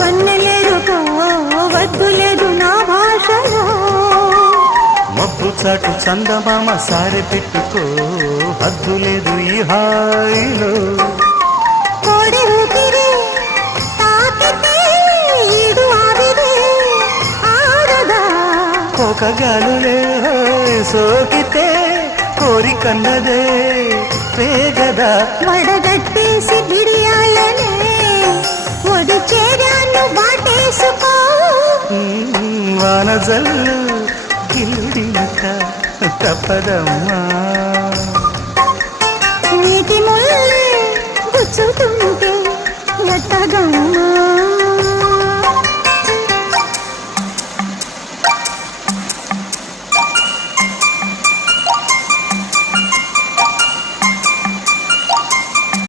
వన్నెలేరుకో వద్దులేదు నా భాషలో మబ్బు చాటు చందమామ సారె పెట్టుకో హద్దు లేదు ఈ హాయిలో కోడి ఊపిరి తాకితే ఈడు ఆవిరే ఆరదా కోకగాలులే సోకితే కోరికన్నదే వేగదా వడగట్టేసి బిడియాలనే ఒడి చేరాను బాటేసుకో వానజల్లు గిల్లుడినక తప్పదమ్మా నీటి ముల్లే గుచ్చుతుంది